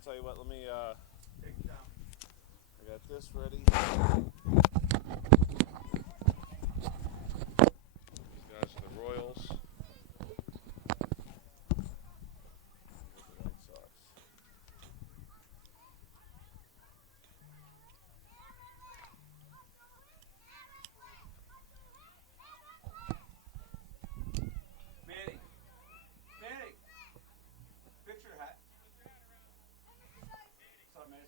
I'll tell you what, let me, I got this ready. These guys are the Royals. The White Sox. Manny, fix your hat. What's up, man?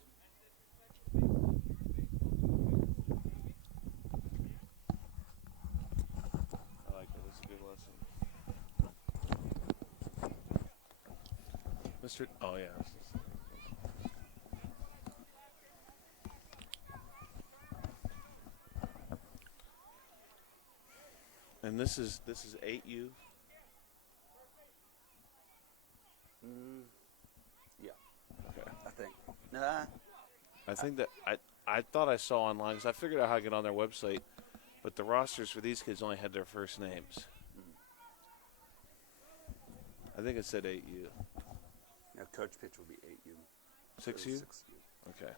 I like it. It's a good lesson. Mr. Oh, yeah. And this is 8U. Yeah, Okay. I think. Nah. I think that I thought I saw online because I figured out how to get on their website, but the rosters for these kids only had their first names. I think it said 8U. Yeah, coach pitch will be 8U. 6U? 6U. Okay.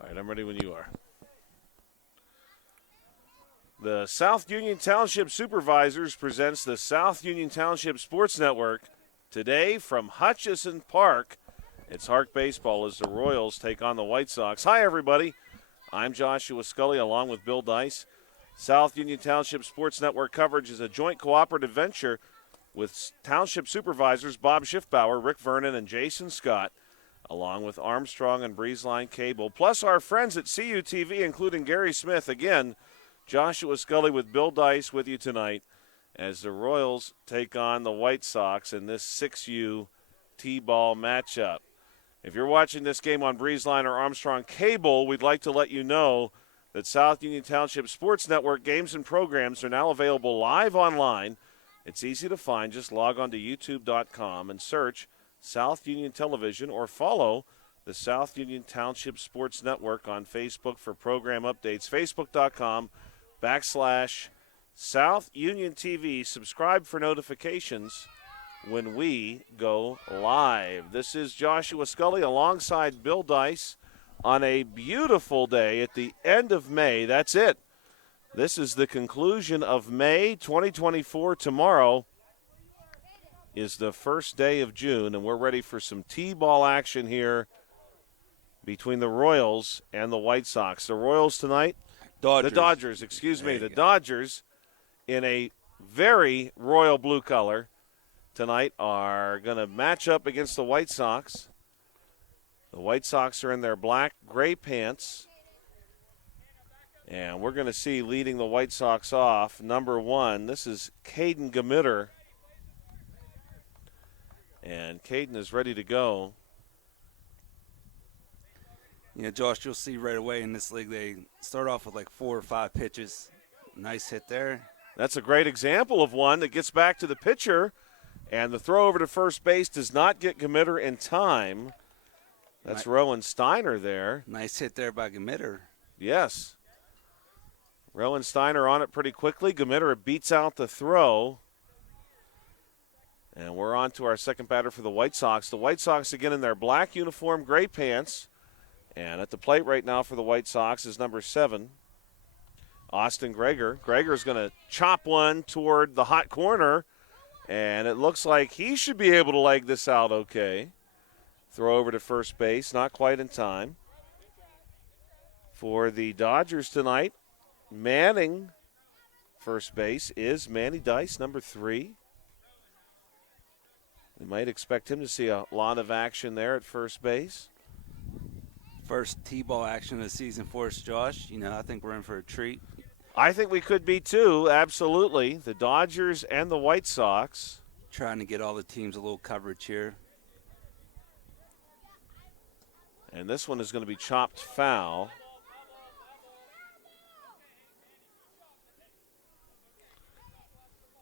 All right, I'm ready when you are. The South Union Township Supervisors presents the South Union Township Sports Network. Today from Hutchison Park, it's HARC Baseball as the Royals take on the White Sox. Hi, everybody. I'm Joshua Scully along with Bill Dice. South Union Township Sports Network coverage is a joint cooperative venture with Township Supervisors Bob Schiffbauer, Rick Vernon, and Jason Scott, along with Armstrong and Breezeline Cable, plus our friends at CUTV, including Gary Smith. Again, Joshua Scully with Bill Dice with you tonight as the Royals take on the White Sox in this 6U T-ball matchup. If you're watching this game on Breezeline or Armstrong Cable, we'd like to let you know that South Union Township Sports Network games and programs are now available live online. It's easy to find. Just log on to youtube.com and search South Union Television or follow the South Union Township Sports Network on Facebook for program updates. Facebook.com/South Union TV. Subscribe for notifications when we go live. This is Joshua Scully alongside Bill Dice on a beautiful day at the end of May. That's it. This is the conclusion of May 2024. Tomorrow is the first day of June, and we're ready for some T-ball action here between the Royals and the White Sox. The Royals tonight, Dodgers. the Dodgers, the Dodgers in a very royal blue color tonight are going to match up against the White Sox. The White Sox are in their black gray pants. And we're going to see leading the White Sox off, number 1. This is Caden Gamitter. And Caden is ready to go. Yeah, Josh, you'll see right away in this league they start off with like 4 or 5 pitches. Nice hit there. That's a great example of one that gets back to the pitcher. And the throw over to first base does not get Gamitter in time. That's Rowan Steiner there. Nice hit there by Gamitter. Yes. Rowan Steiner on it pretty quickly. Gamitter beats out the throw. And we're on to our second batter for the White Sox. The White Sox again in their black uniform, gray pants. And at the plate right now for the White Sox is number 7, Austin Greger. Greger's going to chop one toward the hot corner. And it looks like he should be able to leg this out okay. Throw over to first base, not quite in time. For the Dodgers tonight, Manning, first base, is Manny Dice, number 3. We might expect him to see a lot of action there at first base. First T-ball action of the season for us, Josh. You know, I think we're in for a treat. I think we could be too, absolutely. The Dodgers and the White Sox. Trying to get all the teams a little coverage here. And this one is going to be chopped foul.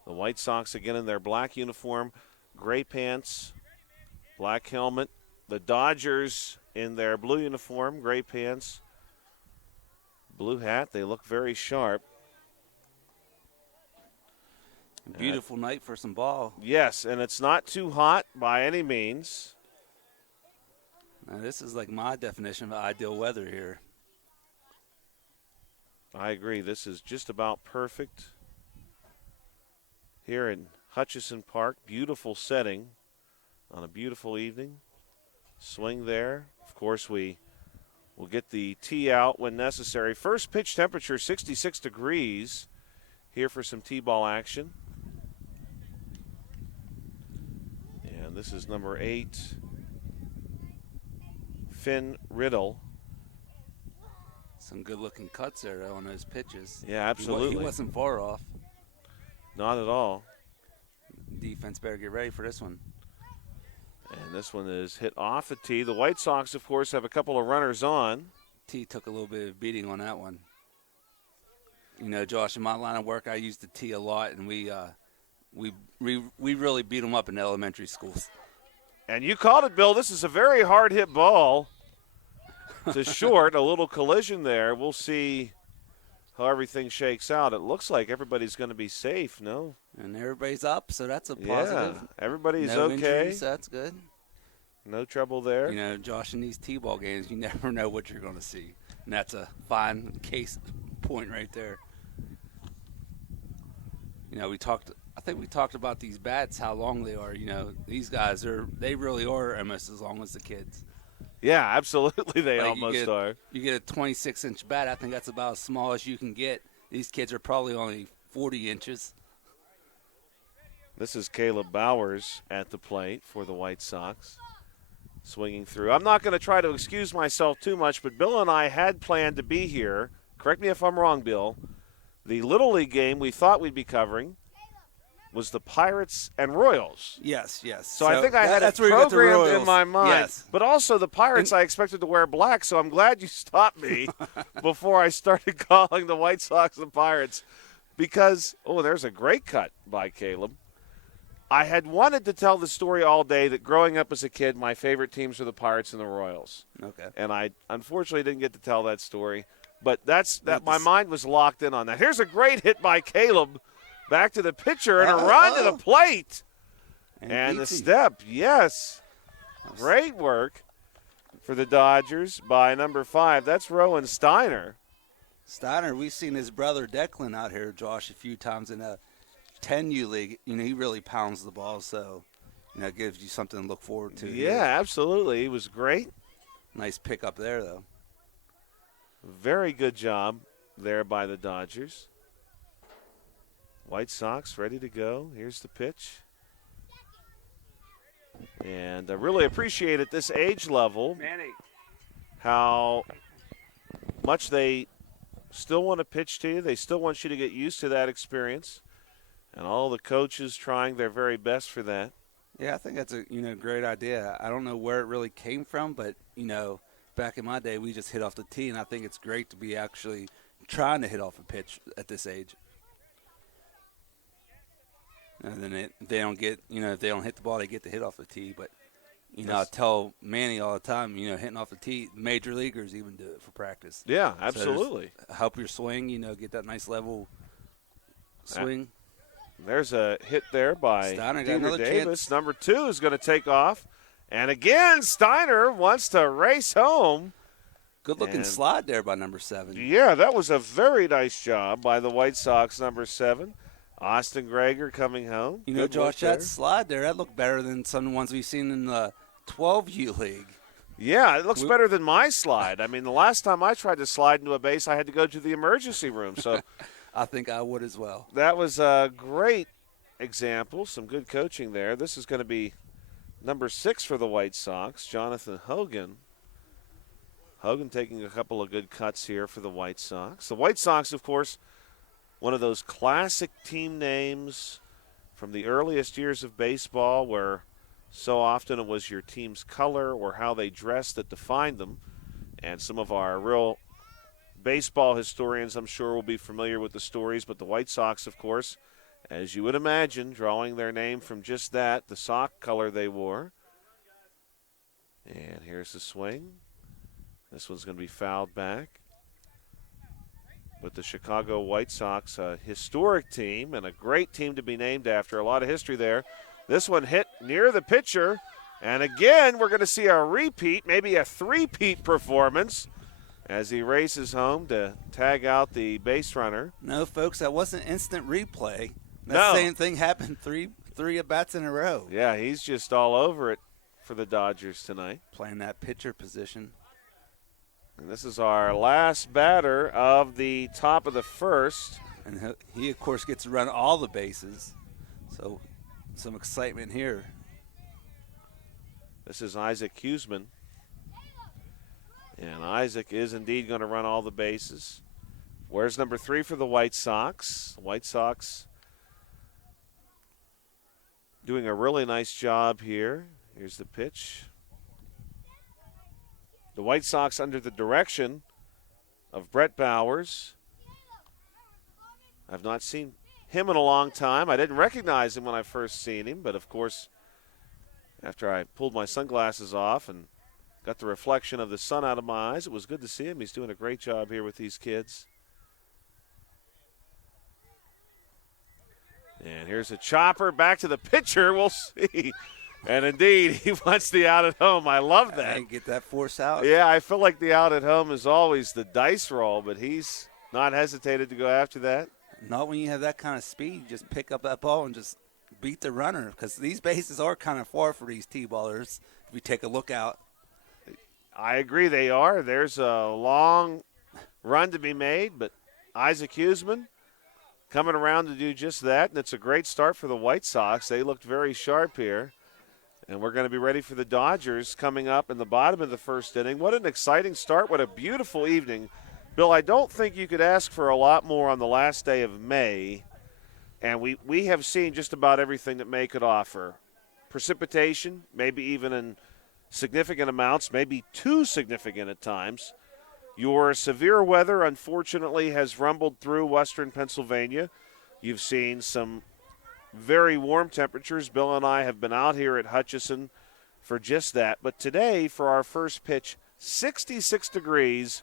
The White Sox again in their black uniform, gray pants, black helmet. The Dodgers in their blue uniform, gray pants, blue hat. They look very sharp. Beautiful night for some ball. Yes, and it's not too hot by any means. Now, this is like my definition of ideal weather here. I agree. This is just about perfect here in Hutchison Park. Beautiful setting on a beautiful evening. Swing there. Of course, we will get the tee out when necessary. First pitch temperature 66 degrees here for some tee-ball action. And this is number 8, Finn Riddle. Some good-looking cuts there on those pitches. Yeah, absolutely. He wasn't far off. Not at all. Defense better get ready for this one. And this one is hit off the tee. The White Sox, of course, have a couple of runners on. Tee took a little bit of beating on that one. You know, Josh, in my line of work, I use the tee a lot, and we really beat them up in elementary schools. And you called it, Bill. This is a very hard hit ball to short. A little collision there. We'll see how everything shakes out. It looks like everybody's going to be safe, no? And everybody's up, so that's a positive. Yeah, everybody's no okay. Injuries, so that's good. No trouble there. You know, Josh, in these T-ball games, you never know what you're going to see. And that's a fine case point right there. You know, I think we talked about these bats, how long they are. You know, these guys they really are almost as long as the kids. Yeah, absolutely, they Like almost are. You get a 26-inch bat. I think that's about as small as you can get. These kids are probably only 40 inches. This is Caleb Bowers at the plate for the White Sox, swinging through. I'm not going to try to excuse myself too much, but Bill and I had planned to be here. Correct me if I'm wrong, Bill. The Little League game we thought we'd be covering was the Pirates and Royals. Yes. So I think I had it programmed in my mind. Yes. But also the Pirates I expected to wear black, so I'm glad you stopped me before I started calling the White Sox the Pirates. Because, there's a great cut by Caleb. I had wanted to tell the story all day that growing up as a kid, my favorite teams were the Pirates and the Royals. Okay. And I unfortunately didn't get to tell that story. But my mind was locked in on that. Here's a great hit by Caleb. Back to the pitcher and a run to the plate. And the step, yes. Great work for the Dodgers by number 5. That's Rowan Steiner. Steiner, we've seen his brother Declan out here, Josh, a few times in a 10U league. You know, he really pounds the ball, so, you know, it gives you something to look forward to. Yeah, absolutely. He was great. Nice pickup there, though. Very good job there by the Dodgers. White Sox ready to go. Here's the pitch. And I really appreciate at this age level how much they still want to pitch to you. They still want you to get used to that experience. And all the coaches trying their very best for that. Yeah, I think that's a great idea. I don't know where it really came from, but, back in my day, we just hit off the tee, and I think it's great to be actually trying to hit off a pitch at this age. And then they don't get, if they don't hit the ball, they get to hit off the tee. But, I tell Manny all the time, hitting off the tee, major leaguers even do it for practice. Yeah, absolutely. So help your swing, get that nice level swing. There's a hit there by Steiner Deaver Davis. Number 2 is going to take off. And again, Steiner wants to race home. Good-looking slide there by number 7. Yeah, that was a very nice job by the White Sox, number 7. Austin Greger coming home. Josh, that slide there, that looked better than some of the ones we've seen in the 12U League. Yeah, it looks better than my slide. I mean, the last time I tried to slide into a base, I had to go to the emergency room. So I think I would as well. That was a great example. Some good coaching there. This is going to be number 6 for the White Sox, Jonathan Hogan. Hogan taking a couple of good cuts here for the White Sox. The White Sox, of course, one of those classic team names from the earliest years of baseball where so often it was your team's color or how they dressed that defined them. And some of our real baseball historians, I'm sure, will be familiar with the stories. But the White Sox, of course, as you would imagine, drawing their name from just that, the sock color they wore. And here's the swing. This one's going to be fouled back. But the Chicago White Sox, a historic team and a great team to be named after. A lot of history there. This one hit near the pitcher. And again, we're going to see a repeat, maybe a three-peat performance as he races home to tag out the base runner. No, folks, that wasn't instant replay. That No. same thing happened three at-bats in a row. Yeah, he's just all over it for the Dodgers tonight. Playing that pitcher position. And this is our last batter of the top of the first. And he, of course, gets to run all the bases. So some excitement here. This is Isaac Huseman. And Isaac is indeed going to run all the bases. Where's number 3 for the White Sox? The White Sox doing a really nice job here. Here's the pitch. The White Sox under the direction of Brett Bowers. I've not seen him in a long time. I didn't recognize him when I first seen him, but of course, after I pulled my sunglasses off and got the reflection of the sun out of my eyes, it was good to see him. He's doing a great job here with these kids. And here's a chopper back to the pitcher. We'll see. And indeed, he wants the out at home. I love that. And get that force out. Yeah, I feel like the out at home is always the dice roll, but he's not hesitated to go after that. Not when you have that kind of speed. You just pick up that ball and just beat the runner, because these bases are kind of far for these T-ballers if you take a look out. I agree they are. There's a long run to be made, but Isaac Huseman coming around to do just that, and it's a great start for the White Sox. They looked very sharp here, and we're going to be ready for the Dodgers coming up in the bottom of the first inning. What an exciting start. What a beautiful evening. Bill, I don't think you could ask for a lot more on the last day of May, and we have seen just about everything that May could offer. Precipitation, maybe even in significant amounts, maybe too significant at times. Your severe weather, unfortunately, has rumbled through western Pennsylvania. You've seen some very warm temperatures. Bill and I have been out here at Hutchison for just that. But today, for our first pitch, 66 degrees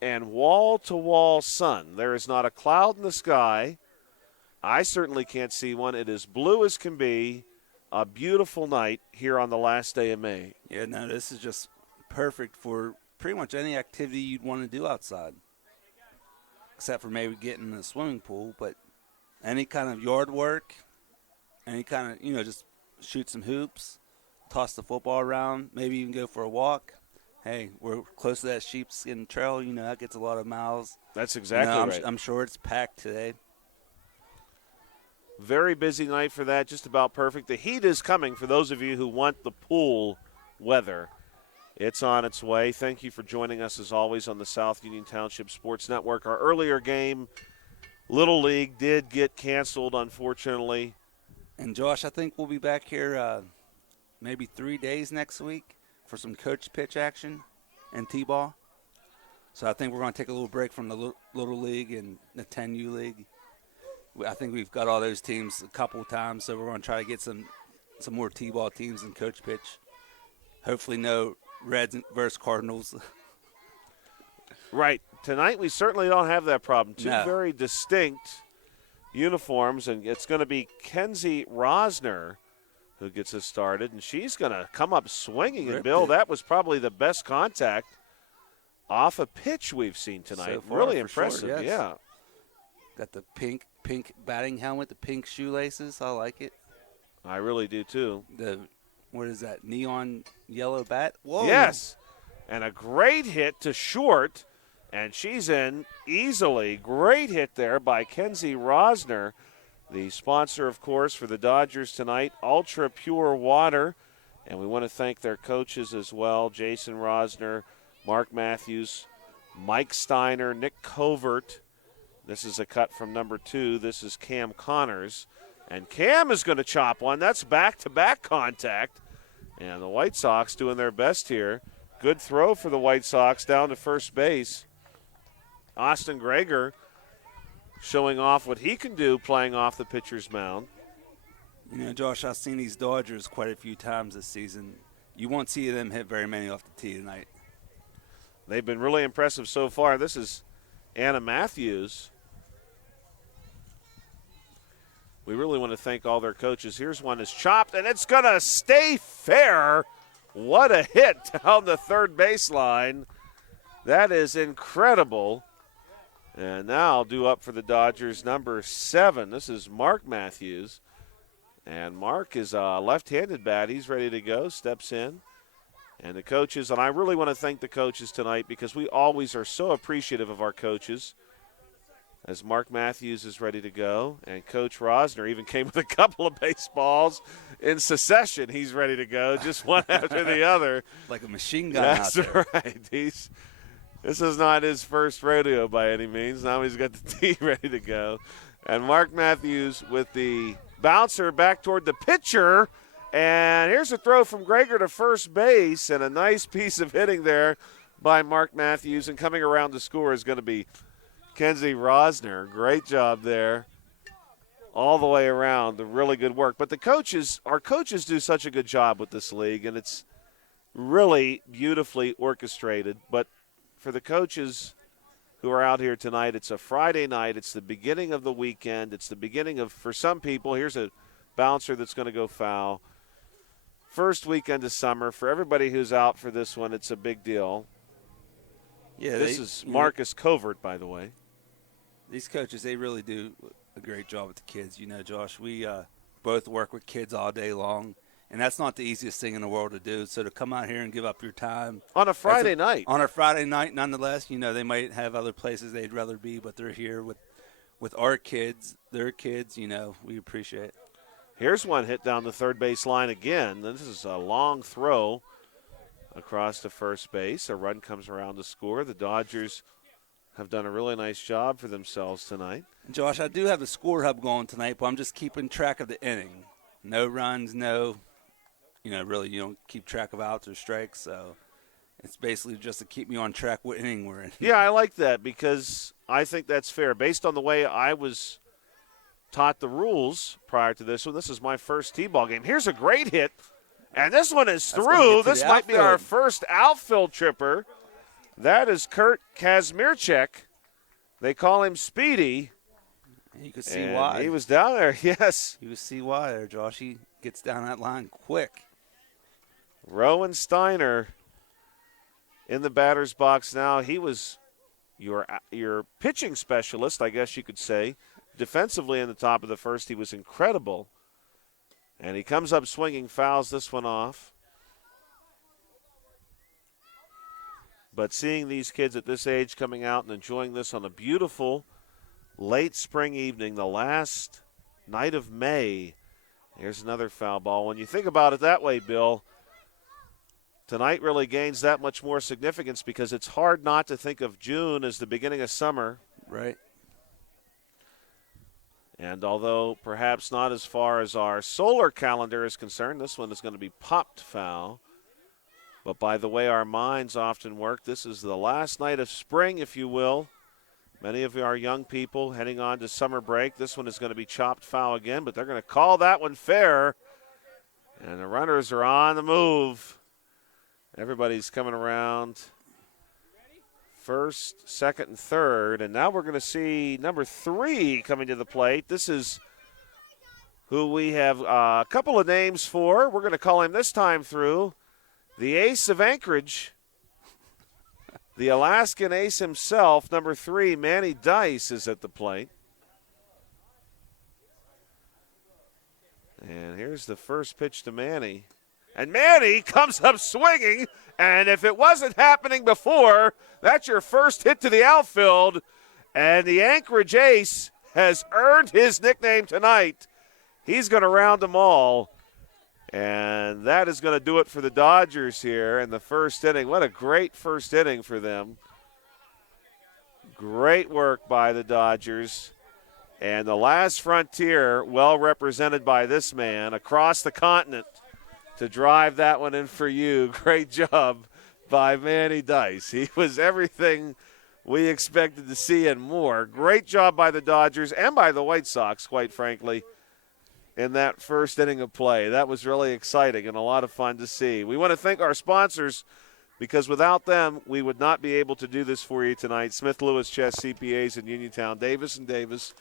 and wall-to-wall sun. There is not a cloud in the sky. I certainly can't see one. It is blue as can be. A beautiful night here on the last day of May. Yeah, no, this is just perfect for pretty much any activity you'd want to do outside, except for maybe getting in the swimming pool. But any kind of yard work, any kind of, just shoot some hoops, toss the football around, maybe even go for a walk. Hey, we're close to that sheepskin trail. That gets a lot of miles. That's exactly right. I'm sure it's packed today. Very busy night for that, just about perfect. The heat is coming for those of you who want the pool weather. It's on its way. Thank you for joining us, as always, on the South Union Township Sports Network. Our earlier game, Little League, did get canceled, unfortunately. And, Josh, I think we'll be back here maybe 3 days next week for some coach pitch action and T-ball. So I think we're going to take a little break from the Little League and the 10U League. I think we've got all those teams a couple of times, so we're going to try to get some more T-ball teams and coach pitch. Hopefully no Reds versus Cardinals. Right. Tonight we certainly don't have that problem. Two No. very distinct uniforms, and it's going to be Kenzie Rosner who gets us started, and she's going to come up swinging. And, Bill, that was probably the best contact off a pitch we've seen tonight. So far, really for impressive, sure, yes. yeah. Got the pink batting helmet, the pink shoelaces. I like it. I really do, too. What is that, neon yellow bat? Whoa. Yes, and a great hit to short, and she's in easily. Great hit there by Kenzie Rosner. The sponsor, of course, for the Dodgers tonight, Ultra Pure Water. And we want to thank their coaches as well, Jason Rosner, Mark Matthews, Mike Steiner, Nick Covert. This is a cut from number 2. This is Cam Connors. And Cam is going to chop one. That's back-to-back contact. And the White Sox doing their best here. Good throw for the White Sox down to first base. Austin Greger showing off what he can do playing off the pitcher's mound. Josh, I've seen these Dodgers quite a few times this season. You won't see them hit very many off the tee tonight. They've been really impressive so far. This is Anna Matthews. We really want to thank all their coaches. Here's one that's chopped, and it's going to stay fair. What a hit down the third baseline. That is incredible. And now due up for the Dodgers, number 7. This is Mark Matthews. And Mark is a left-handed bat. He's ready to go, steps in. And the coaches, and I really want to thank the coaches tonight because we always are so appreciative of our coaches. As Mark Matthews is ready to go, and Coach Rosner even came with a couple of baseballs in succession. He's ready to go, just one after the other. Like a machine gun That's out there. right. This is not his first rodeo by any means. Now he's got the tee ready to go. And Mark Matthews with the bouncer back toward the pitcher. And here's a throw from Greger to first base, and a nice piece of hitting there by Mark Matthews. And coming around to score is going to be Kenzie Rosner. Great job there all the way around. Really good work. But our coaches do such a good job with this league, and it's really beautifully orchestrated. But for the coaches who are out here tonight, it's a Friday night. It's the beginning of the weekend. It's the beginning of, for some people, here's a bouncer that's going to go foul. First weekend of summer. For everybody who's out for this one, it's a big deal. Yeah, this is Marcus Covert, by the way. These coaches, they really do a great job with the kids. You know, Josh, we both work with kids all day long, and that's not the easiest thing in the world to do. So to come out here and give up your time. On a Friday night. On a Friday night, nonetheless, you know, they might have other places they'd rather be, but they're here with our kids, their kids, you know, we appreciate it. Here's one hit down the third base line again. This is a long throw across to first base. A run comes around to score. The Dodgers have done a really nice job for themselves tonight. Josh, I do have the score hub going tonight, but I'm just keeping track of the inning. No runs, really you don't keep track of outs or strikes, so it's basically just to keep me on track what inning we're in. Yeah, I like that because I think that's fair. Based on the way I was taught the rules prior to this one, this is my first T-ball game. Here's a great hit, and this one is through. This might be our first outfield tripper. That is Kurt Kazmierczak. They call him Speedy. You can see why. He was down there, yes. You can see why there, Josh. He gets down that line quick. Rowan Steiner in the batter's box now. He was your pitching specialist, I guess you could say. Defensively in the top of the first, he was incredible. And he comes up swinging, fouls this one off. But seeing these kids at this age coming out and enjoying this on a beautiful late spring evening, the last night of May, here's another foul ball. When you think about it that way, Bill, tonight really gains that much more significance because it's hard not to think of June as the beginning of summer. Right. And although perhaps not as far as our solar calendar is concerned, this one is going to be popped foul. But by the way our minds often work, this is the last night of spring, if you will. Many of our young people heading on to summer break. This one is going to be chopped foul again, but they're going to call that one fair. And the runners are on the move. Everybody's coming around. First, second, and third. And now we're going to see number 3 coming to the plate. This is who we have a couple of names for. We're going to call him this time through the ace of Anchorage. The Alaskan ace himself, number 3, Manny Dice, is at the plate. And here's the first pitch to Manny. And Manny comes up swinging, and if it wasn't happening before, that's your first hit to the outfield. And the Anchorage ace has earned his nickname tonight. He's going to round them all. And that is going to do it for the Dodgers here in the first inning. What a great first inning for them. Great work by the Dodgers. And the last frontier, well represented by this man across the continent to drive that one in for you. Great job by Manny Dice. He was everything we expected to see and more. Great job by the Dodgers and by the White Sox, quite frankly, in that first inning of play. That was really exciting and a lot of fun to see. We want to thank our sponsors because without them, we would not be able to do this for you tonight. Smith Lewis Chess CPAs in Uniontown, Davis and Davis,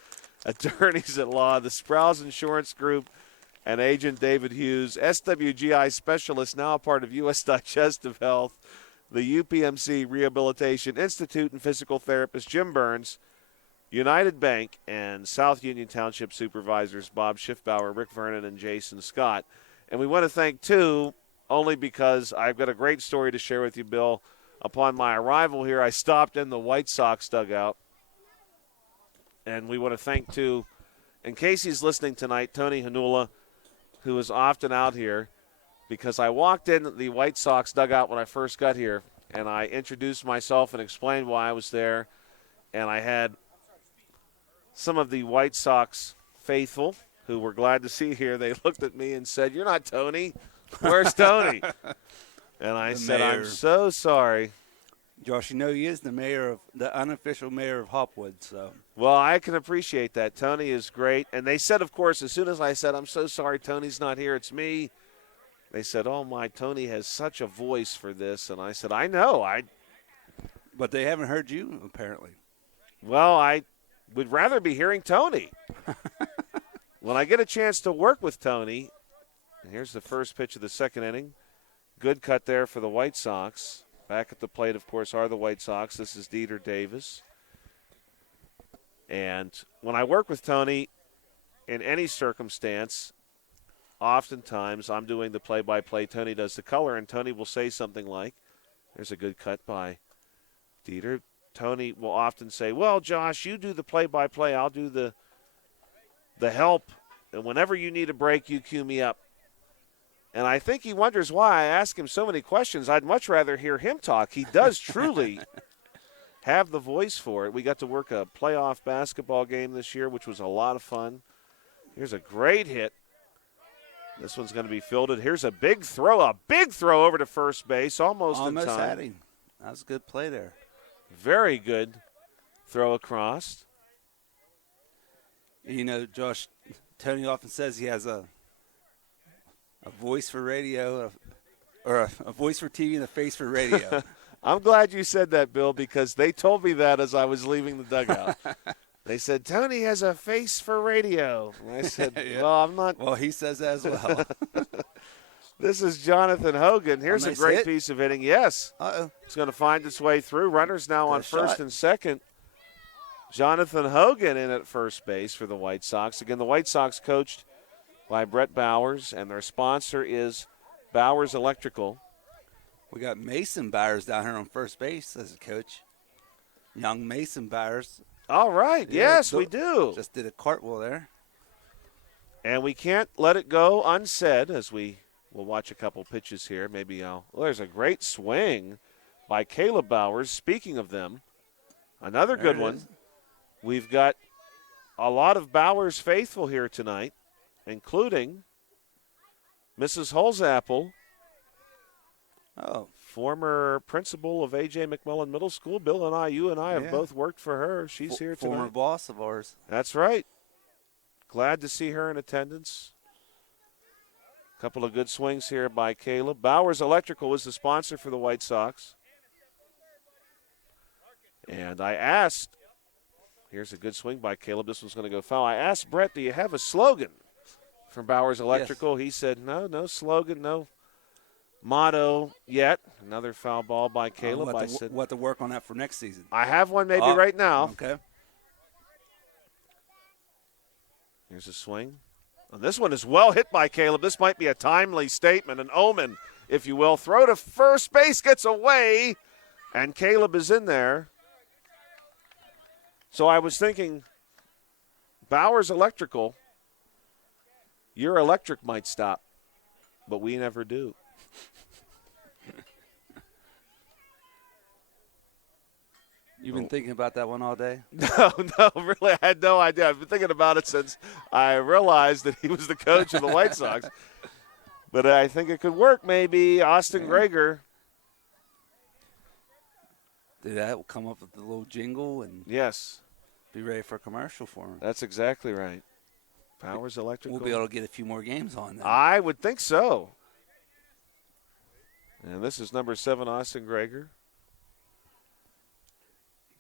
attorneys at law, the Sprouse Insurance Group, and agent David Hughes, SWGI specialist, now a part of U.S. Digestive Health, the UPMC Rehabilitation Institute, and physical therapist Jim Burns, United Bank, and South Union Township supervisors Bob Schiffbauer, Rick Vernon, and Jason Scott. And we want to thank, too, only because I've got a great story to share with you, Bill. Upon my arrival here, I stopped in the White Sox dugout. And we want to thank, too, in case he's listening tonight, Tony Hanula, who is often out here, because I walked in the White Sox dugout when I first got here, and I introduced myself and explained why I was there. And I had some of the White Sox faithful who were glad to see here. They looked at me and said, "You're not Tony. Where's Tony?" And I said, mayor. "I'm so sorry." Josh, you know he is the unofficial mayor of Hopwood, so. Well, I can appreciate that. Tony is great. And they said, of course, as soon as I said, "I'm so sorry, Tony's not here, it's me," they said, "Oh, my, Tony has such a voice for this." And I said, "I know. But they haven't heard you, apparently. Well, I would rather be hearing Tony." When I get a chance to work with Tony, here's the first pitch of the second inning. Good cut there for the White Sox. Back at the plate, of course, are the White Sox. This is Dieter Davis. And when I work with Tony, in any circumstance, oftentimes I'm doing the play-by-play. Tony does the color, and Tony will say something like, "There's a good cut by Dieter." Tony will often say, "Well, Josh, you do the play-by-play. I'll do the help. And whenever you need a break, you cue me up." And I think he wonders why I ask him so many questions. I'd much rather hear him talk. He does truly have the voice for it. We got to work a playoff basketball game this year, which was a lot of fun. Here's a great hit. This one's going to be fielded. Here's a big throw over to first base, almost in time. Had him. That was a good play there. Very good throw across. You know, Josh, Tony often says he has a voice for radio, or a voice for TV and a face for radio. I'm glad you said that, Bill, because they told me that as I was leaving the dugout. They said, "Tony has a face for radio." And I said, Yeah. "Well, I'm not." Well, he says that as well. This is Jonathan Hogan. Here's a nice great hit. piece of hitting. Yes. Uh-oh. It's going to find its way through. Runners now on Nice first shot. and second. Jonathan Hogan in at first base for the White Sox. Again, the White Sox coached by Brett Bowers, and their sponsor is Bowers Electrical. We got Mason Byers down here on first base as a coach. Young Mason Byers. All right. Yeah, Yes, we do. Just did a cartwheel there. And we can't let it go unsaid as we will watch a couple pitches here. There's a great swing by Caleb Bowers. Speaking of them, another There good it one. is. We've got a lot of Bowers faithful here tonight, including Mrs. Holzapple, Oh, former principal of A.J. McMillan Middle School. Bill and you and I have Yeah. both worked for her. She's here tonight. former boss of ours. That's right. Glad to see her in attendance. Couple of good swings here by Caleb. Bowers Electrical is the sponsor for the White Sox. And I asked, here's a good swing by Caleb. This one's going to go foul. I asked Brett, "Do you have a slogan from Bowers Electrical?" He said, no slogan, no motto yet. Another foul ball by Caleb. We'll I have said, we'll have to work on that for next season. I have one maybe Oh, right now. Okay. Here's a swing. And this one is well hit by Caleb. This might be a timely statement, an omen, if you will. Throw to first base, gets away, and Caleb is in there. So I was thinking, Bowers Electrical, your electric might stop, but we never do. You've been thinking about that one all day? No, really, I had no idea. I've been thinking about it since I realized that he was the coach of the White Sox. But I think it could work, maybe. Austin Greger. Dude, that will come up with the little jingle and Yes, be ready for a commercial for him. that's exactly right. Bowers Electrical. We'll be able to get a few more games on that. I would think so. And this is number 7, Austin Greger.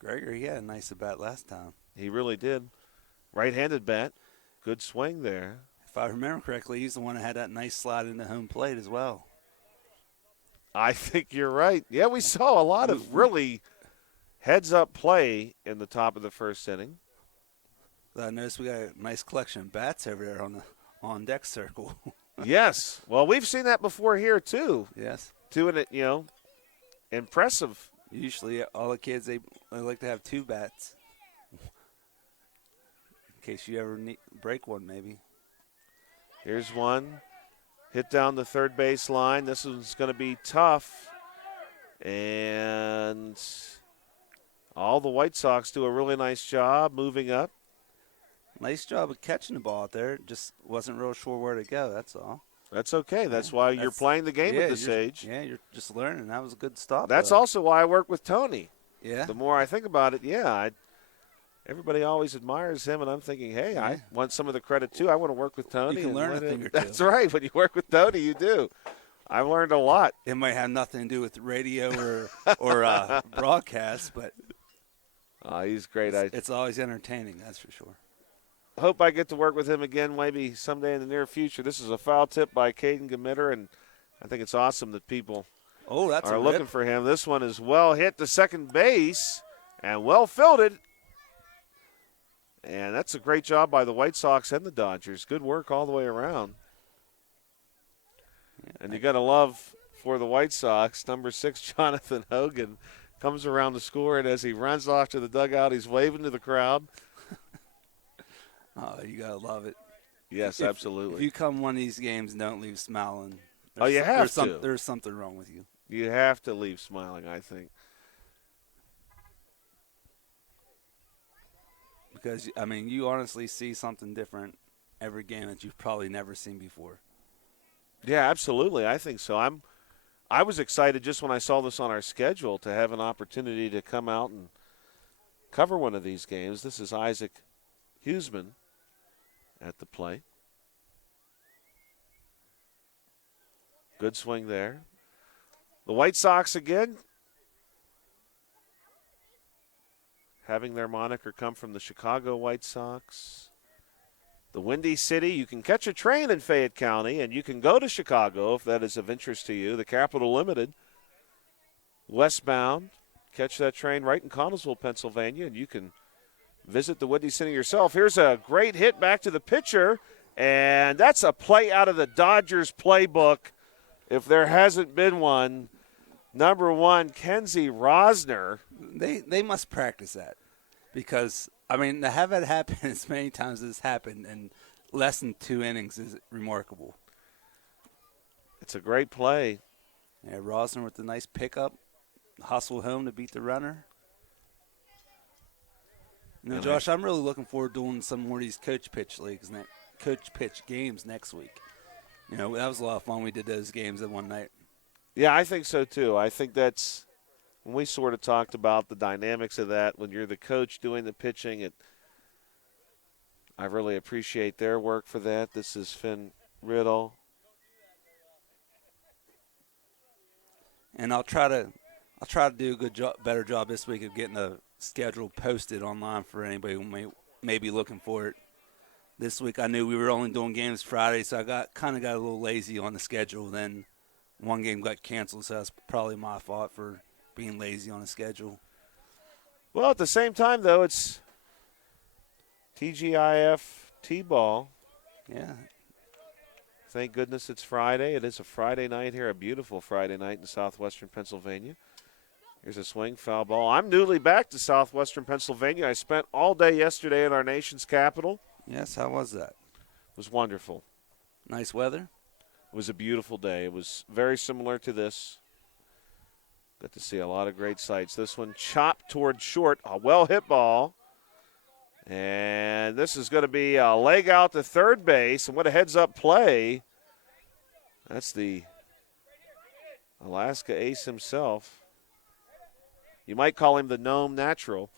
Greger, he had a nice at bat last time. He really did. Right-handed bat. Good swing there. If I remember correctly, he's the one that had that nice slide into home plate as well. I think you're right. Yeah, we saw a lot of really heads-up play in the top of the first inning. I noticed we got a nice collection of bats over there on the on-deck circle. Yes. Well, we've seen that before here, too. Yes. Doing it, impressive. Usually all the kids, they like to have 2 bats. In case you ever break one, maybe. Here's one. Hit down the third base line. This one's going to be tough. And all the White Sox do a really nice job moving up. Nice job of catching the ball out there. Just wasn't real sure where to go, that's all. That's okay. That's why you're playing the game at this age. Yeah, you're just learning. That was a good stop. That's also why I work with Tony. Yeah. The more I think about it, everybody always admires him, and I'm thinking, hey, I want some of the credit, too. I want to work with Tony. You can learn a thing or two. That's right. When you work with Tony, you do. I've learned a lot. It might have nothing to do with radio or broadcast, but he's great. It's always entertaining, that's for sure. Hope I get to work with him again maybe someday in the near future. This is a foul tip by Caden Gamitter, and I think it's awesome that people are looking for him. This one is well hit to second base and well fielded. And that's a great job by the White Sox and the Dodgers. Good work all the way around. And you got to love for the White Sox, number 6, Jonathan Hogan, comes around the score, and as he runs off to the dugout, he's waving to the crowd. Oh, you got to love it. Yes, absolutely. If you come one of these games and don't leave smiling, you have to. There's something wrong with you. You have to leave smiling, I think. Because, you honestly see something different every game that you've probably never seen before. Yeah, absolutely. I think so. I was excited just when I saw this on our schedule to have an opportunity to come out and cover one of these games. This is Isaac Huseman at the plate. Good swing there. The White Sox again, having their moniker come from the Chicago White Sox. The Windy City, you can catch a train in Fayette County, and you can go to Chicago if that is of interest to you. The Capital Limited, westbound, catch that train right in Connellsville, Pennsylvania, and you can visit the Windy City yourself. Here's a great hit back to the pitcher, and that's a play out of the Dodgers playbook, if there hasn't been one. Number 1, Kenzie Rosner. They must practice that because, to have it happen as many times as it's happened in less than 2 innings is remarkable. It's a great play. Yeah, Rosner with the nice pickup, hustle home to beat the runner. Josh, I'm really looking forward to doing some more of these coach pitch games next week. That was a lot of fun. We did those games at one night. Yeah, I think so, too. I think that's when we sort of talked about the dynamics of that. When you're the coach doing the pitching, I really appreciate their work for that. This is Finn Riddle. And I'll try to do a better job this week of getting the schedule posted online for anybody who may be looking for it. This week I knew we were only doing games Friday, so I got a little lazy on the schedule. Then one game got canceled, so that's probably my fault for being lazy on the schedule. Well, at the same time, though, it's TGIF T-ball. Yeah. Thank goodness it's Friday. It is a Friday night here, a beautiful Friday night in southwestern Pennsylvania. Here's a swing, foul ball. I'm newly back to southwestern Pennsylvania. I spent all day yesterday in our nation's capital. Yes, how was that? It was wonderful. Nice weather? It was a beautiful day. It was very similar to this. Got to see a lot of great sights. This one chopped toward short, a well-hit ball. And this is going to be a leg out to third base. And what a heads-up play. That's the Alaska ace himself. You might call him the Gnome Natural.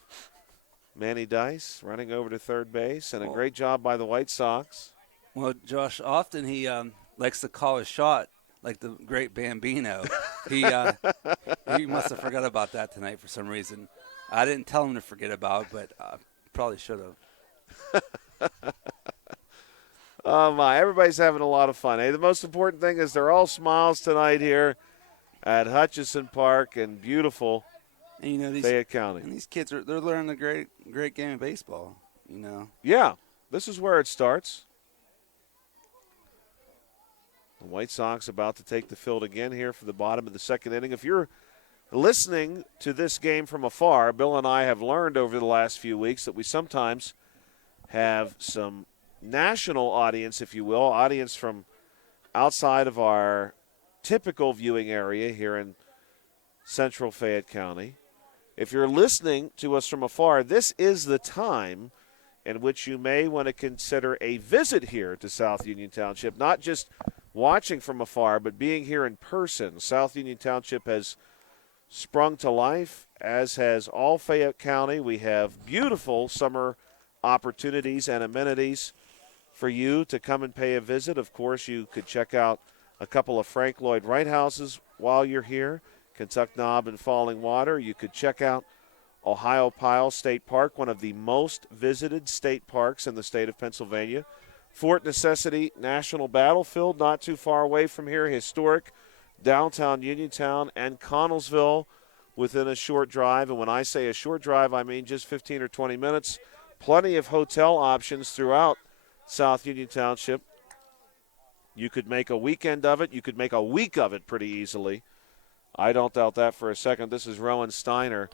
Manny Dice running over to third base, and a great job by the White Sox. Well, Josh, often he likes to call a shot like the great Bambino. He must have forgot about that tonight for some reason. I didn't tell him to forget about it, but I probably should have. Oh, my. Everybody's having a lot of fun. Hey, the most important thing is they're all smiles tonight here at Hutchison Park in beautiful And, Fayette County. And these kids they're learning a great game of baseball. Yeah, this is where it starts. The White Sox about to take the field again here for the bottom of the second inning. If you're listening to this game from afar, Bill and I have learned over the last few weeks that we sometimes have some national audience, if you will, audience from outside of our typical viewing area here in central Fayette County. If you're listening to us from afar, this is the time in which you may want to consider a visit here to South Union Township, not just watching from afar, but being here in person. South Union Township has sprung to life, as has all Fayette County. We have beautiful summer opportunities and amenities for you to come and pay a visit. Of course, you could check out a couple of Frank Lloyd Wright houses while you're here, Kentuck Knob and Falling Water. You could check out Ohio Pile State Park, one of the most visited state parks in the state of Pennsylvania. Fort Necessity National Battlefield, not too far away from here, historic downtown Uniontown, and Connellsville within a short drive. And when I say a short drive, I mean just 15 or 20 minutes. Plenty of hotel options throughout South Union Township. You could make a weekend of it. You could make a week of it pretty easily. I don't doubt that for a second. This is Rowan Steiner.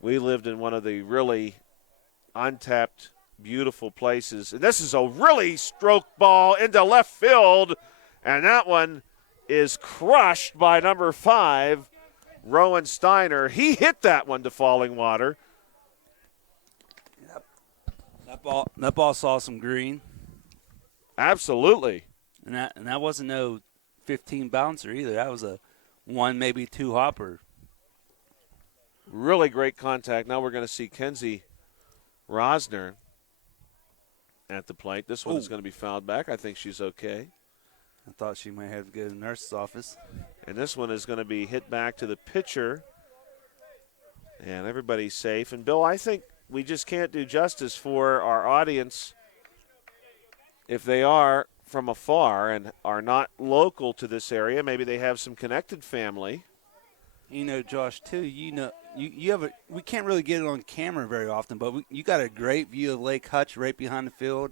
We lived in one of the really untapped, beautiful places. And this is a really stroke ball into left field. And that one is crushed by number 5, Rowan Steiner. He hit that one to Falling Water. That ball saw some green. Absolutely. And that wasn't no 15 bouncer either. That was a 1, maybe 2 hopper. Really great contact. Now we're going to see Kenzie Rosner at the plate. This one is going to be fouled back. I think she's okay. I thought she might have to go to the nurse's office. And this one is going to be hit back to the pitcher. And everybody's safe. And, Bill, I think we just can't do justice for our audience if they are from afar and are not local to this area. Maybe they have some connected family. Josh, too, you have we can't really get it on camera very often, but you got a great view of Lake Hutch right behind the field.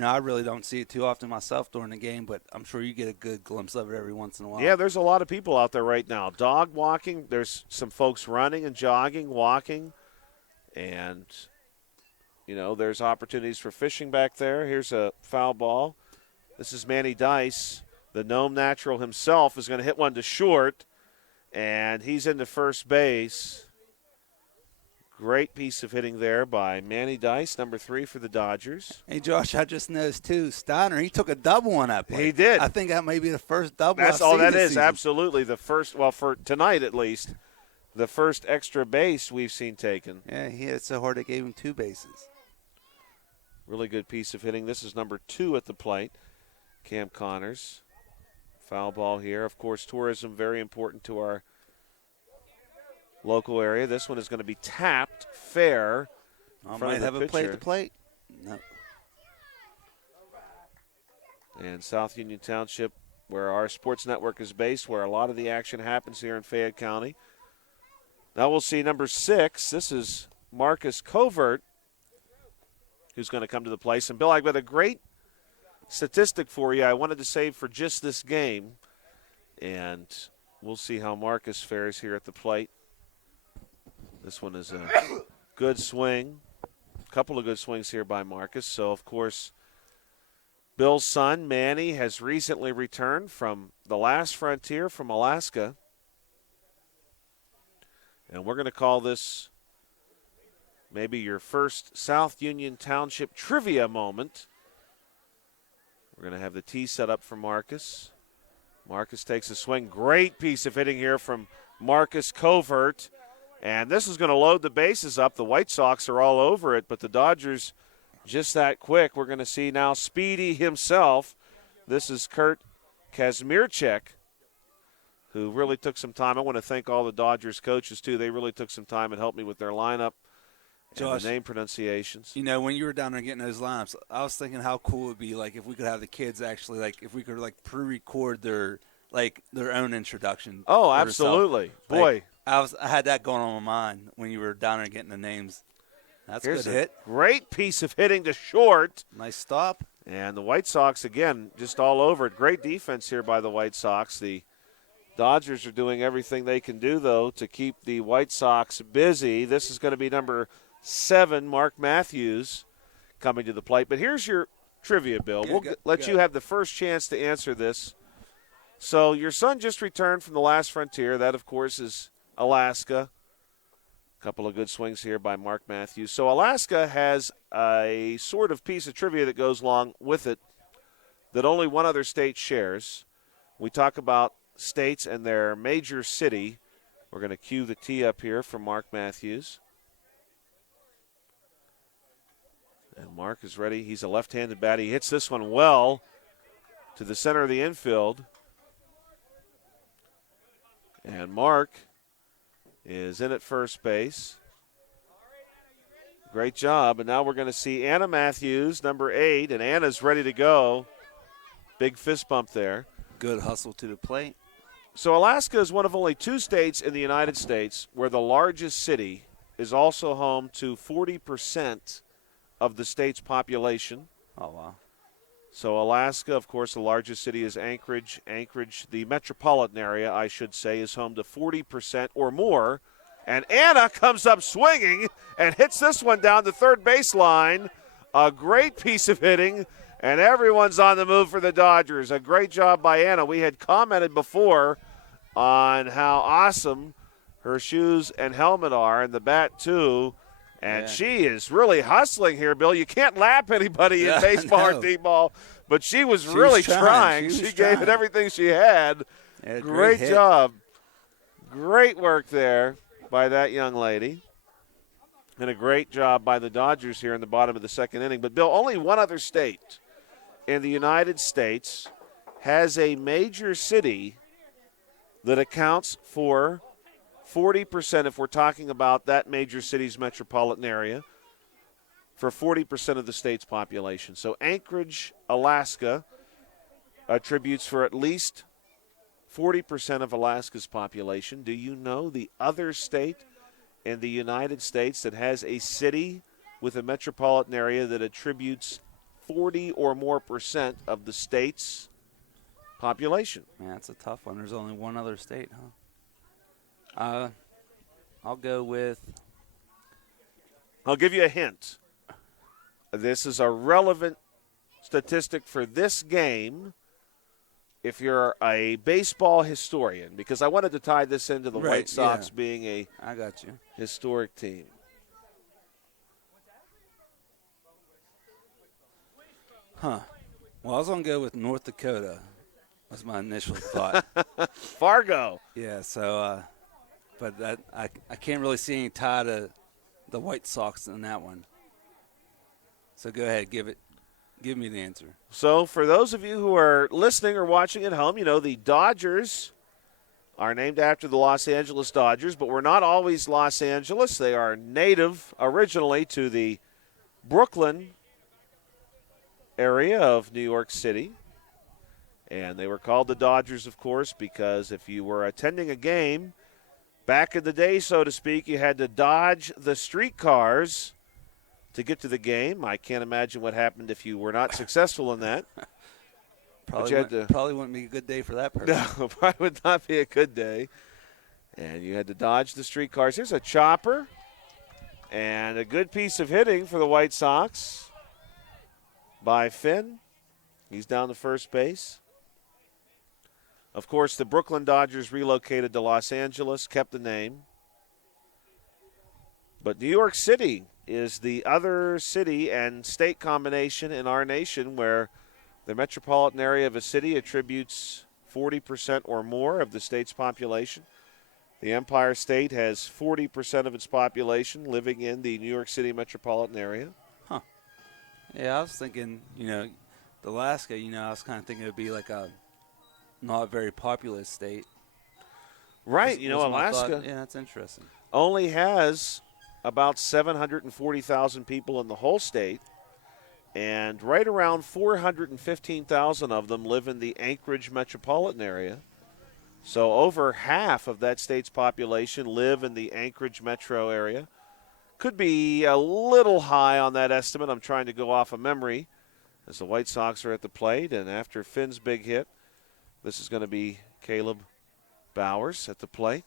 I really don't see it too often myself during the game, but I'm sure you get a good glimpse of it every once in a while. Yeah, there's a lot of people out there right now. Dog walking. There's some folks running and jogging, walking. And, there's opportunities for fishing back there. Here's a foul ball. This is Manny Dice. The Gnome Natural himself is going to hit one to short, and he's into first base. Great piece of hitting there by Manny Dice, number 3 for the Dodgers. Hey, Josh, I just noticed, too, Steiner, he took a double on that play. He did. I think that may be the first double That's I've all seen that this is, season. absolutely. The first, well, for tonight at least, the first extra base we've seen taken. Yeah, he hit so hard they gave him 2 bases. Really good piece of hitting. This is number 2 at the plate, Cam Connors. Foul ball here. Of course, tourism very important to our local area. This one is going to be tapped fair. Might have a play at the plate. No. And South Union Township, where our sports network is based, where a lot of the action happens here in Fayette County. Now we'll see number 6. This is Marcus Covert, who's going to come to the place. And, Bill, I've got a great statistic for you I wanted to save for just this game. And we'll see how Marcus fares here at the plate. This one is a good swing. A couple of good swings here by Marcus. So, of course, Bill's son, Manny, has recently returned from the last frontier from Alaska. And we're going to call this maybe your first South Union Township trivia moment. We're going to have the tee set up for Marcus. Marcus takes a swing. Great piece of hitting here from Marcus Covert. And this is going to load the bases up. The White Sox are all over it, but the Dodgers just that quick. We're going to see now Speedy himself. This is Kurt Kazmierczak who really took some time. I want to thank all the Dodgers coaches, too. They really took some time and helped me with their lineup and the name pronunciations. You know, when you were down there getting those lineups, I was thinking how cool it would be, like, if we could have the kids actually, like, if we could, like, pre-record their own introduction. Oh, absolutely. Boy. I had that going on my mind when you were down there getting the names. That's a good hit. Great piece of hitting to short. Nice stop. And the White Sox, again, just all over it. Great defense here by the White Sox. The Dodgers are doing everything they can do, though, to keep the White Sox busy. This is going to be number 7, Mark Matthews, coming to the plate. But here's your trivia, Bill. We'll let you have the first chance to answer this. So your son just returned from the last frontier. That, of course, is Alaska. A couple of good swings here by Mark Matthews. So Alaska has a sort of piece of trivia that goes along with it that only one other state shares. We talk about states and their major city. We're going to cue the tee up here from Mark Matthews. And Mark is ready. He's a left-handed bat. He hits this one well to the center of the infield. And Mark is in at first base. Great job. And now we're going to see Anna Matthews, number 8, and Anna's ready to go. Big fist bump there. Good hustle to the plate. So Alaska is one of only 2 states in the United States where the largest city is also home to 40% of the state's population. Oh, wow. So Alaska, of course, the largest city is Anchorage. Anchorage, the metropolitan area, I should say, is home to 40% or more. And Anna comes up swinging and hits this one down the third baseline. A great piece of hitting, and everyone's on the move for the Dodgers. A great job by Anna. We had commented before on how awesome her shoes and helmet are, and the bat, too. And she is really hustling here, Bill. You can't lap anybody in baseball or D-ball, but she was really trying. She gave it everything she had. Great job. Great work there by that young lady. And a great job by the Dodgers here in the bottom of the second inning. But, Bill, only one other state in the United States has a major city that accounts for 40%, if we're talking about that major city's metropolitan area, for 40% of the state's population. So Anchorage, Alaska, attributes for at least 40% of Alaska's population. Do you know the other state in the United States that has a city with a metropolitan area that attributes 40 or more percent of the state's population? Man, that's a tough one. There's only one other state, huh? I'll go with. I'll give you a hint. This is a relevant statistic for this game if you're a baseball historian, because I wanted to tie this into the White Sox being a historic team. Huh. Well, I was going to go with North Dakota. That's my initial thought. Fargo. Yeah, so but that I can't really see any tie to the White Sox in that one. So go ahead, give me the answer. So for those of you who are listening or watching at home, you know the Dodgers are named after the Los Angeles Dodgers, but we're not always Los Angeles. They are native originally to the Brooklyn area of New York City. And they were called the Dodgers, of course, because if you were attending a game back in the day, so to speak, you had to dodge the streetcars to get to the game. I can't imagine what happened if you were not successful in that. Probably wouldn't be a good day for that person. No, probably would not be a good day. And you had to dodge the streetcars. Here's a chopper and a good piece of hitting for the White Sox by Finn. He's down to first base. Of course, the Brooklyn Dodgers relocated to Los Angeles, kept the name. But New York City is the other city and state combination in our nation where the metropolitan area of a city attributes 40% or more of the state's population. The Empire State has 40% of its population living in the New York City metropolitan area. Huh. Yeah, I was thinking, Alaska, I was kind of thinking it would be like a not very populous state. Right. Was my thought. Alaska Yeah, that's interesting. only has about 740,000 people in the whole state, and right around 415,000 of them live in the Anchorage metropolitan area. So over half of that state's population live in the Anchorage metro area. Could be a little high on that estimate. I'm trying to go off of memory as the White Sox are at the plate. And after Finn's big hit, this is going to be Caleb Bowers at the plate.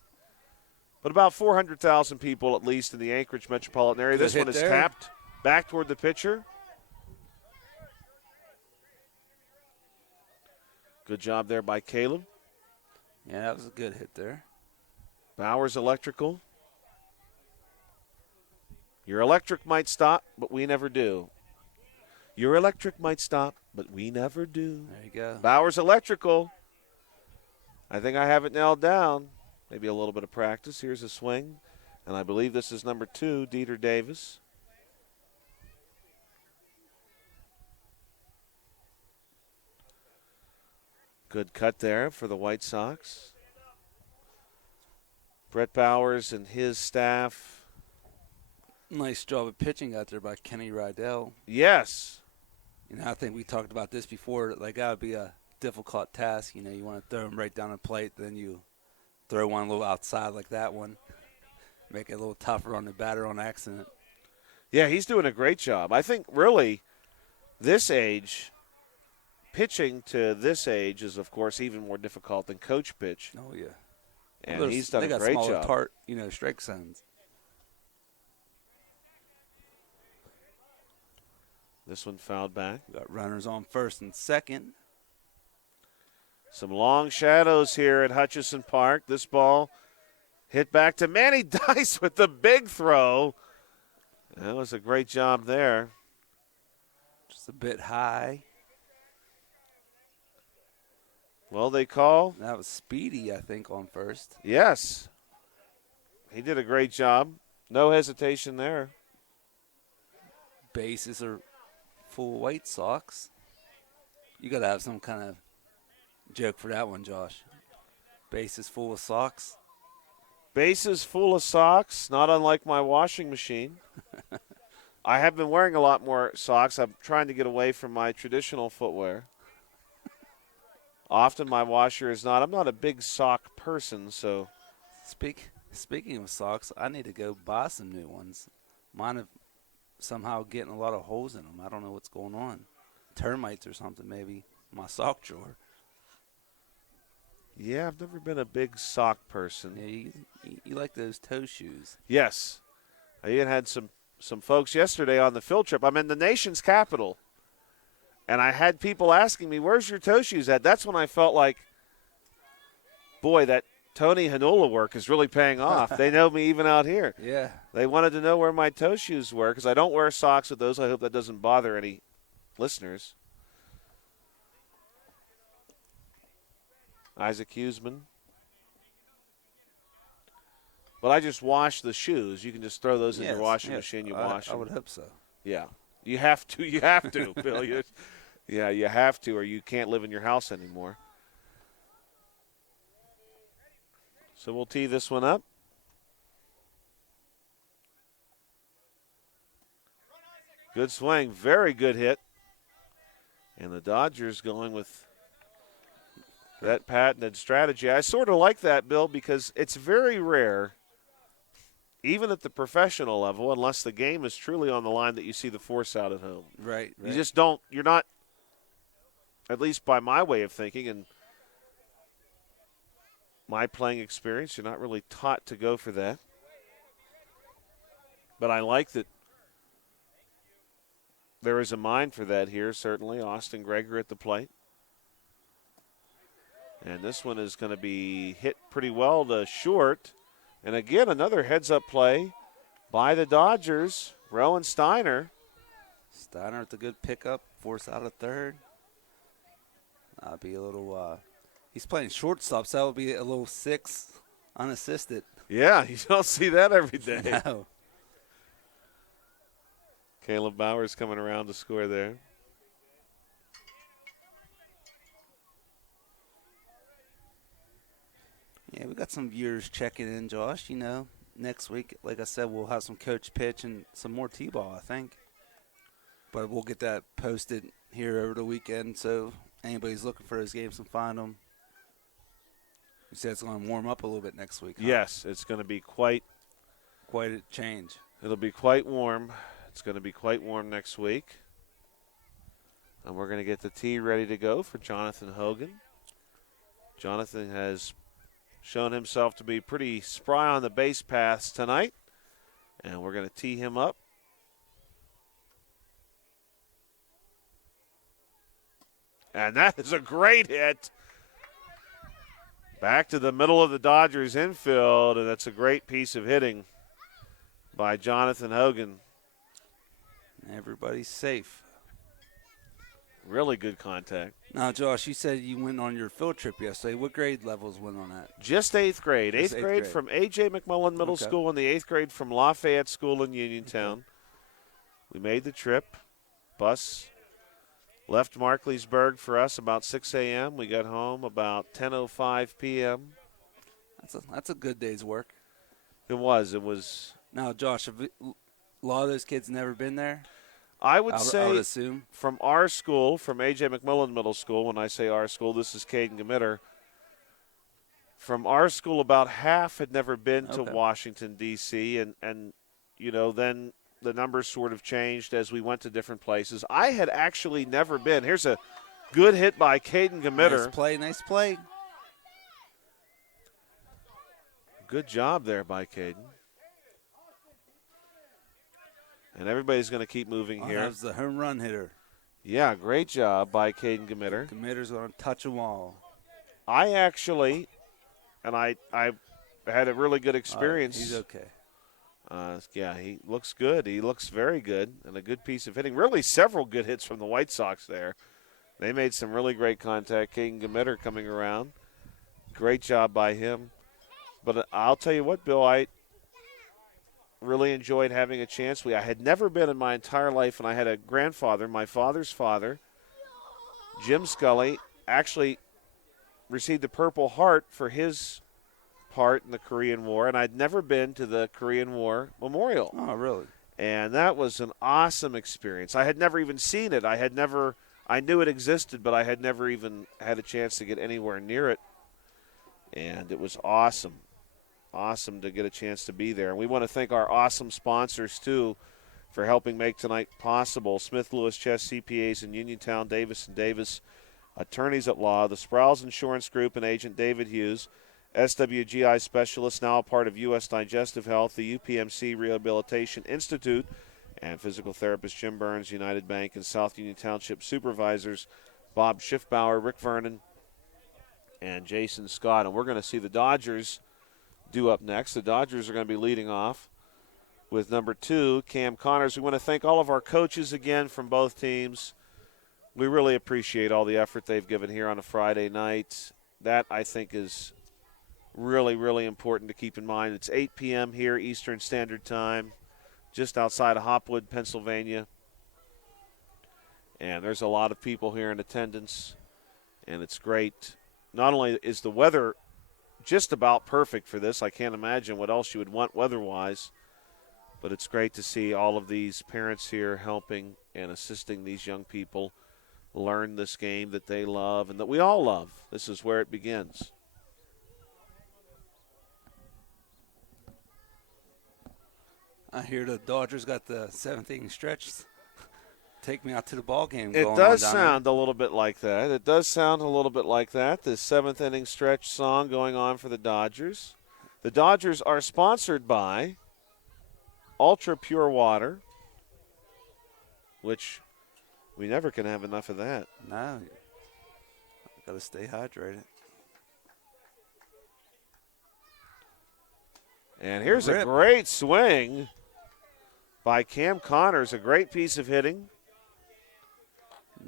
But about 400,000 people at least in the Anchorage metropolitan area. Good This one hit is there. tapped back toward the pitcher. Good job there by Caleb. Yeah, that was a good hit there. Bowers electrical. Your electric might stop, but we never do. Your electric might stop, but we never do. There you go. Bowers electrical. I think I have it nailed down. Maybe a little bit of practice. Here's a swing. And I believe this is number 2, Dieter Davis. Good cut there for the White Sox. Brett Bowers and his staff. Nice job of pitching out there by Kenny Rydell. Yes. I think we talked about this before. Like, that would be a difficult task. You want to throw him right down the plate, then you throw one a little outside like that one. Make it a little tougher on the batter on accident. Yeah, he's doing a great job. I think really this age, pitching to this age is, of course, even more difficult than coach pitch. Oh, yeah. And he's done a great job. They got smaller strike zones. This one fouled back. We got runners on first and second. Some long shadows here at Hutchison Park. This ball hit back to Manny Dice with the big throw. That was a great job there. Just a bit high. Well, they call. That was Speedy, I think, on first. Yes. He did a great job. No hesitation there. Bases are full White Sox. You got to have some kind of joke for that one, Josh. Bases full of socks. Bases full of socks, not unlike my washing machine. I have been wearing a lot more socks. I'm trying to get away from my traditional footwear. Often my washer is not. I'm not a big sock person, so. Speaking of socks, I need to go buy some new ones. Mine have somehow getting a lot of holes in them. I don't know what's going on. Termites or something, maybe. My sock drawer. Yeah, I've never been a big sock person. Yeah, you like those toe shoes. Yes. I even had some folks yesterday on the field trip. I'm in the nation's capital, and I had people asking me, where's your toe shoes at? That's when I felt like, boy, that Tony Hanula work is really paying off. They know me even out here. Yeah. They wanted to know where my toe shoes were because I don't wear socks with those. I hope that doesn't bother any listeners. Isaac Huseman. But I just wash the shoes. You can just throw those in your washing machine. You wash them. I would hope so. Yeah. You have to. You have to, Bill. Yeah, you have to, or you can't live in your house anymore. So we'll tee this one up. Good swing. Very good hit. And the Dodgers going with that patented strategy. I sort of like that, Bill, because it's very rare, even at the professional level, unless the game is truly on the line, that you see the force out at home. Right. You just don't. You're not, at least by my way of thinking and my playing experience, you're not really taught to go for that. But I like that there is a mind for that here, certainly. Austin Greger at the plate. And this one is going to be hit pretty well to short. And again, another heads-up play by the Dodgers. Rowan Steiner. Steiner with a good pickup, force out of third. That'd be a little, he's playing shortstop, so that would be a little 6 unassisted. Yeah, you don't see that every day. No. Caleb Bowers coming around to score there. Yeah, we got some viewers checking in, Josh. You know, next week, like I said, we'll have some coach pitch and some more T-ball, I think. But we'll get that posted here over the weekend, so anybody's looking for those games can find them. You said it's going to warm up a little bit next week, huh? Yes, it's going to be quite a change. It'll be quite warm. It's going to be quite warm next week. And we're going to get the tee ready to go for Jonathan Hogan. Jonathan has shown himself to be pretty spry on the base paths tonight. And we're going to tee him up. And that is a great hit. Back to the middle of the Dodgers infield, and that's a great piece of hitting by Jonathan Hogan. Everybody's safe. Really good contact. Now, Josh, you said you went on your field trip yesterday. What grade levels went on that? Just 8th grade. Just 8th grade from A.J. McMullen Middle School and the 8th grade from Lafayette School in Uniontown. We made the trip. Bus left Markleysburg for us about 6 a.m. We got home about 10:05 p.m. That's a good day's work. It was. Now, Josh, have a lot of those kids never been there? I would say assume. From our school, from A.J. McMillan Middle School, when I say our school, this is Caden Gamitter. From our school, about half had never been to Washington, D.C., and you know, then the numbers sort of changed as we went to different places. I had actually never been. Here's a good hit by Caden Gamitter. Nice play. Good job there by Caden. And everybody's going to keep moving here. That was the home run hitter. Yeah, great job by Caden Gamitter. Gamitter's going to touch them all. I actually, and I had a really good experience. He's okay. Yeah, he looks good. He looks very good, and a good piece of hitting. Really several good hits from the White Sox there. They made some really great contact. Caden Gamitter coming around. Great job by him. But I'll tell you what, Bill, I really enjoyed having a chance. I had never been in my entire life, and I had a grandfather, my father's father, Jim Scully, actually received the Purple Heart for his part in the Korean War, and I'd never been to the Korean War Memorial. Oh, really? And that was an awesome experience. I had never even seen it. I knew it existed, but I had never even had a chance to get anywhere near it. And it was awesome. Awesome to get a chance to be there. And we want to thank our awesome sponsors, too, for helping make tonight possible. Smith Lewis Chess CPAs in Uniontown, Davis & Davis, attorneys at law, the Sproul's Insurance Group and Agent David Hughes, SWGI Specialist, now a part of U.S. Digestive Health, the UPMC Rehabilitation Institute, and physical therapist Jim Burns, United Bank, and South Union Township supervisors Bob Schiffbauer, Rick Vernon, and Jason Scott. And we're going to see the Dodgers due up next. The Dodgers are going to be leading off with number 2, Cam Connors. We want to thank all of our coaches again from both teams. We really appreciate all the effort they've given here on a Friday night. That, I think, is really, really important to keep in mind. It's 8 p.m. here, Eastern Standard Time, just outside of Hopwood, Pennsylvania. And there's a lot of people here in attendance, and it's great. Not only is the weather just about perfect for this, I can't imagine what else you would want weather-wise, but it's great to see all of these parents here helping and assisting these young people learn this game that they love and that we all love. This is where it begins. I hear the Dodgers got the 7th inning stretch. Take me out to the ball game. It does sound a little bit like that. It does sound a little bit like that. The 7th inning stretch song going on for the Dodgers. The Dodgers are sponsored by Ultra Pure Water, which we never can have enough of that. No. Got to stay hydrated. And here's a great swing by Cam Connors, a great piece of hitting.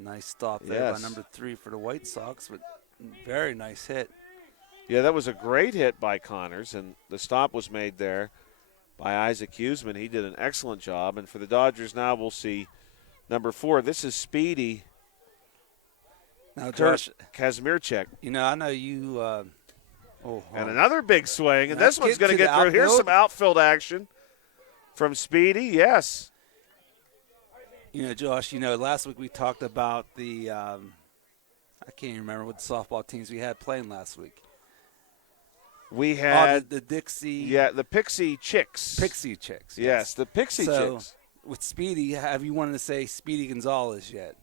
Nice stop there by number 3 for the White Sox, but very nice hit. Yeah, that was a great hit by Connors, and the stop was made there by Isaac Huseman. He did an excellent job. And for the Dodgers now, we'll see number 4. This is Speedy. Now, Josh, Kazmierczak. You know, I know you Oh, And another big swing, and That's this one's getting going to to get the through. Here's outfield. some outfield action from Speedy. Yes. Josh, last week we talked about the I can't even remember what the softball teams we had playing last week. We had the Dixie. Yeah, the Pixie Chicks. Pixie Chicks. Yes, the Pixie Chicks. With Speedy, have you wanted to say Speedy Gonzalez yet?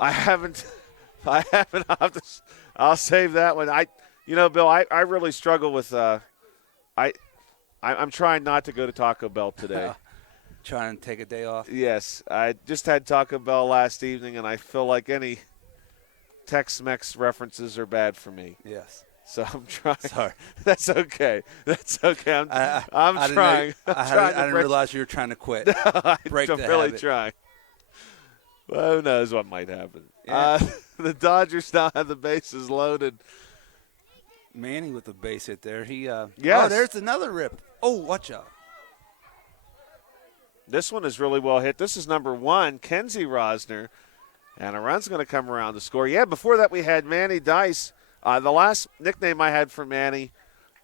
I haven't. I'll save that one. Bill, I really struggle with. I'm trying not to go to Taco Bell today. Trying to take a day off. Yes, I just had Taco Bell last evening, and I feel like any Tex-Mex references are bad for me. Yes. So I'm trying. Sorry. That's okay. That's okay. I'm I trying. I didn't realize you were trying to quit. Break I'm the really habit. trying. Well, who knows what might happen. Yeah. The Dodgers now have the bases loaded. Manny with the base hit there. Yes. Oh, there's another rip. Oh, watch out. This one is really well hit. This is number 1, Kenzie Rosner. And a run's going to come around to score. Yeah, before that we had Manny Dice. The last nickname I had for Manny,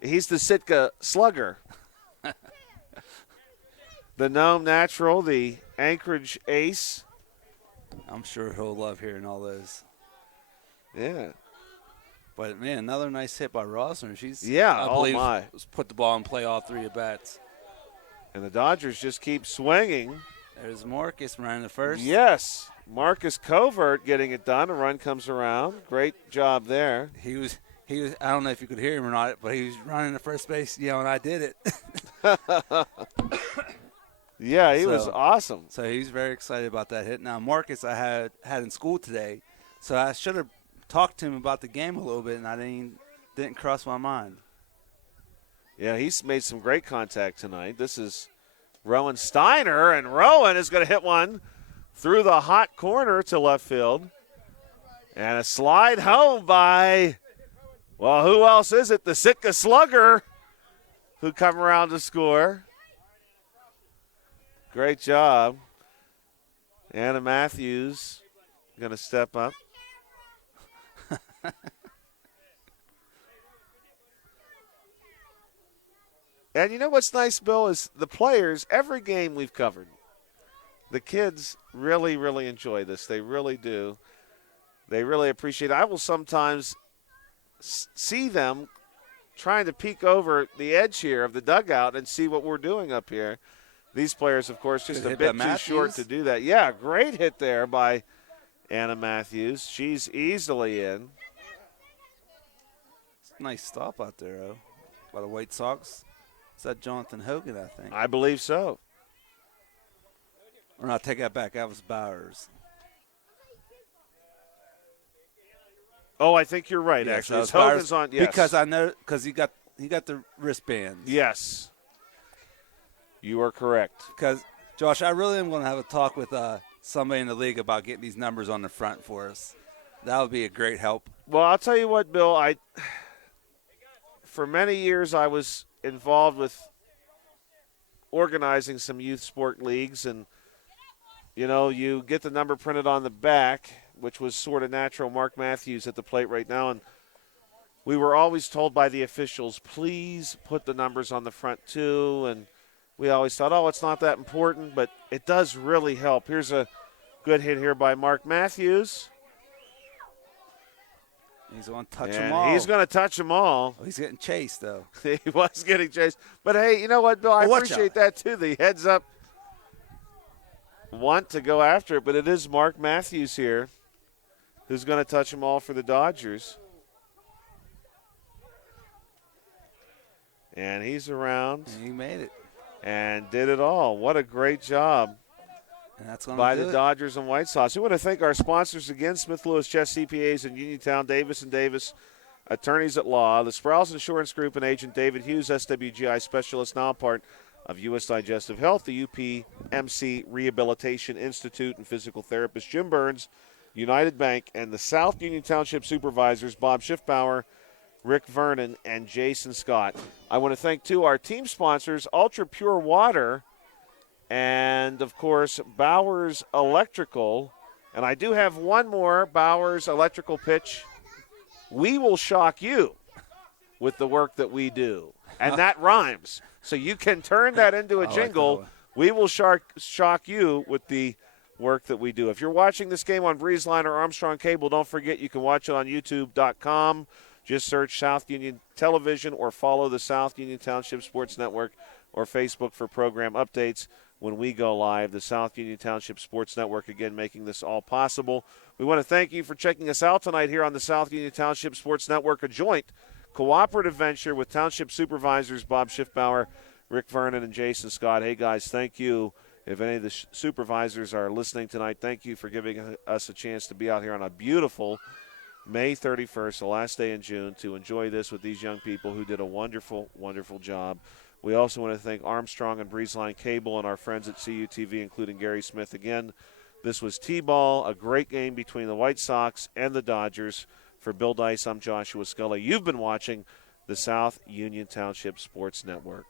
he's the Sitka Slugger. The Nome Natural, the Anchorage Ace. I'm sure he'll love hearing all those. Yeah. But, man, another nice hit by Rosner. Yeah, I believe, my. put the ball in play all 3 at bats. And the Dodgers just keep swinging. There's Marcus running the first. Yes. Marcus Covert getting it done. A run comes around. Great job there. He was. I don't know if you could hear him or not, but he was running to first base, and I did it. Yeah, he was awesome. So he's very excited about that hit. Now, Marcus I had in school today, so I should have talked to him about the game a little bit, and I didn't cross my mind. Yeah, he's made some great contact tonight. This is Rowan Steiner, and Rowan is going to hit one through the hot corner to left field. And a slide home by, well, who else is it? The Sitka Slugger, who come around to score. Great job. Anna Matthews going to step up. And you know what's nice, Bill, is the players, every game we've covered, the kids really, really enjoy this. They really do. They really appreciate it. I will sometimes see them trying to peek over the edge here of the dugout and see what we're doing up here. These players, of course, just a bit too short to do that. Yeah, great hit there by Anna Matthews. She's easily in. Nice stop out there, though, by the White Sox. Is that Jonathan Hogan, I think? I believe so. Or not, take that back. That was Bowers. Oh, I think you're right, Yes, actually. that was Hogan's Bowers, on, yes. Because I know, because he got the wristband. Yes. You are correct. Because, Josh, I really am going to have a talk with somebody in the league about getting these numbers on the front for us. That would be a great help. Well, I'll tell you what, Bill. For many years I was involved with organizing some youth sport leagues, and, you get the number printed on the back, which was sort of natural. Mark Matthews at the plate right now, and we were always told by the officials, please put the numbers on the front too, and we always thought, it's not that important, but it does really help. Here's a good hit here by Mark Matthews. He's going to touch them all. He's going to touch them all. Oh, he's getting chased, though. He was getting chased. But, hey, you know what, Bill? I appreciate that, too. The heads up want to go after it, but it is Mark Matthews here who's going to touch them all for the Dodgers. And he's around. And he made it. And did it all. What a great job. And that's going by to the Dodgers and White Sox. We want to thank our sponsors again, Smith Lewis Chess CPAs in Uniontown, Davis & Davis, attorneys at law, the Sprouse Insurance Group and agent David Hughes, SWGI specialist, now part of U.S. Digestive Health, the UPMC Rehabilitation Institute and physical therapist Jim Burns, United Bank, and the South Union Township supervisors Bob Schiffbauer, Rick Vernon, and Jason Scott. I want to thank, too, our team sponsors, Ultra Pure Water, and, of course, Bowers Electrical. And I do have one more Bowers Electrical pitch. We will shock you. with the work that we do. And that rhymes. So you can turn that into a jingle. We will shock you with the work that we do. If you're watching this game on Breezeline or Armstrong Cable, don't forget you can watch it on YouTube.com. Just search South Union Television or follow the South Union Township Sports Network or Facebook for program updates when we go live. The South Union Township Sports Network, again, making this all possible. We want to thank you for checking us out tonight here on the South Union Township Sports Network, a joint cooperative venture with Township Supervisors Bob Schiffbauer, Rick Vernon, and Jason Scott. Hey, guys, thank you. If any of the supervisors are listening tonight, thank you for giving us a chance to be out here on a beautiful May 31st, the last day in June, to enjoy this with these young people who did a wonderful, wonderful job. We also want to thank Armstrong and Breezeline Cable and our friends at CUTV, including Gary Smith. Again, this was T-ball, a great game between the White Sox and the Dodgers. For Bill Dice, I'm Joshua Scully. You've been watching the South Union Township Sports Network.